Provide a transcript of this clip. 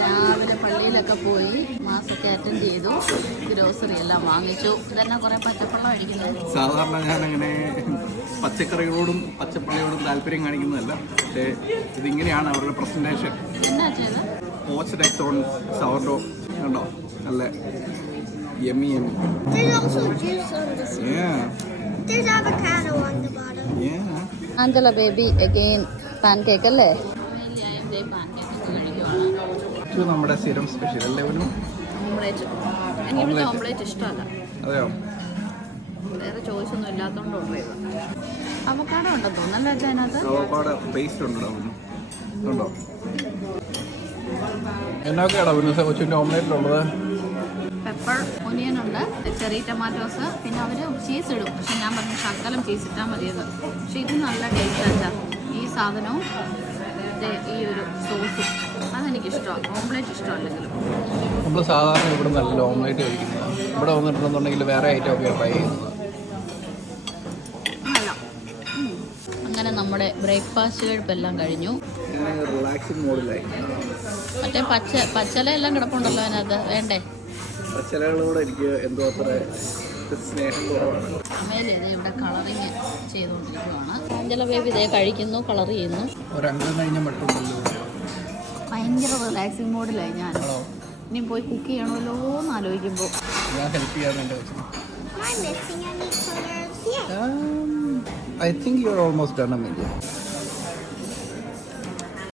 രാവിലെ പള്ളിയിലൊക്കെ പോയി മാസത്തെ അറ്റൻഡ് ചെയ്തു, ഗ്രോസറി എല്ലാം വാങ്ങിച്ചു. ഇതെല്ലാം കുറെ പച്ചപ്പള്ളം അടിക്കുന്നത്. സാധാരണ ഞാനങ്ങനെ പച്ചക്കറികളോടും പച്ചപ്പള്ളിയോടും താല്പര്യം കാണിക്കുന്നതല്ല, പക്ഷേ ഇതിങ്ങനെയാണ് അവരുടെ പ്രസന്റേഷൻ. എന്നാ ചെയ്ത പോച്ച്ഡ് എഗ്സ് ഓൺ സവർഡോ കണ്ടോ, നല്ല yummy yummy. There's also juice on this one. Yeah. There's avocado on the bottom. Yeah. Angela baby again pancake അല്ലേ? പാൻ കേക്ക് കഴിക്കുവാണ്. ഇത് നമ്മുടെ സ്ഥിരം സ്പെഷ്യൽ അല്ലേ? ഓംലേറ്റ്. എനിക്ക് ഓംലേറ്റ് ഇഷ്ടമല്ല. അതെയോ? വേറെ ചോയ്സ് ഒന്നും ഇല്ലാത്തതുകൊണ്ട് ഓർഡർ ചെയ്തു. അവക്കാടോ ഉണ്ടെന്ന് തോന്നുന്നല്ലേ അതിനകത്ത്? അവക്കാടോ പേസ്റ്റ് ഉണ്ടോ? ഉണ്ടോ? എന്നൊക്കെയാണോ പിന്നെ കൊച്ചിൻ്റെ ഓംലേറ്റിലുള്ളത്? പെപ്പർ ഒനിയൻ ഉണ്ട്, ചെറിയ ടൊമാറ്റോസ്, പിന്നെ അവർ ചീസ് ഇടും. പക്ഷെ ഞാൻ പറഞ്ഞു ശകലം ചീസ് ഇട്ടാൽ മതിയത്. പക്ഷെ ഇത് നല്ല ടേസ്റ്റ് വെച്ചാൽ ഈ സാധനവും ഈ ഒരു സോസും അതെനിക്കിഷ്ടമാണ്. ഓംലേറ്റ് ഇഷ്ടമല്ലെങ്കിലും നമ്മൾ സാധാരണ ഇവിടെ നല്ല ഓംലേറ്റ് കഴിക്കുന്നത്, ഇവിടെ വന്നിട്ടുണ്ടെന്നുണ്ടെങ്കിൽ വേറെ ഐറ്റം ഒക്കെ ട്രൈ ചെയ്യുന്നത്. നല്ല. അങ്ങനെ നമ്മുടെ ബ്രേക്ക്ഫാസ്റ്റ് കഴിപ്പെല്ലാം കഴിഞ്ഞു. റിലാക്സിങ് മോഡിലായി. മറ്റേ പച്ചല എല്ലാം കിടപ്പുണ്ടല്ലോ അതിനകത്ത്, വേണ്ടേ? പച്ചലകളോട് എനിക്ക് എന്തോ അത്ര സ്നേഹം കുറവാണ്. അമ്മേലെ ഇവിടെ കളറിങ് ചെയ്തുകൊണ്ടിരിക്കുകയാണ്. ആഞ്ചല ബേബി ഇതേ കഴിക്കുന്നു, കളർ ചെയ്യുന്നു. ഒരംഗം കഴിഞ്ഞ മട്ടുണ്ടല്ലോ. ഭയങ്കര റിലാക്സിങ് മോഡിലായി ഞാൻ. ഇനി പോയി കുക്ക് ചെയ്യണമല്ലോ എന്ന് ആലോചിക്കുമ്പോൾ ഞാൻ ഹെൽപ്പ് ചെയ്യാൻ വേണ്ടി വെച്ചു. Am I missing any colors? Yeah. I think you're almost done, Amelia.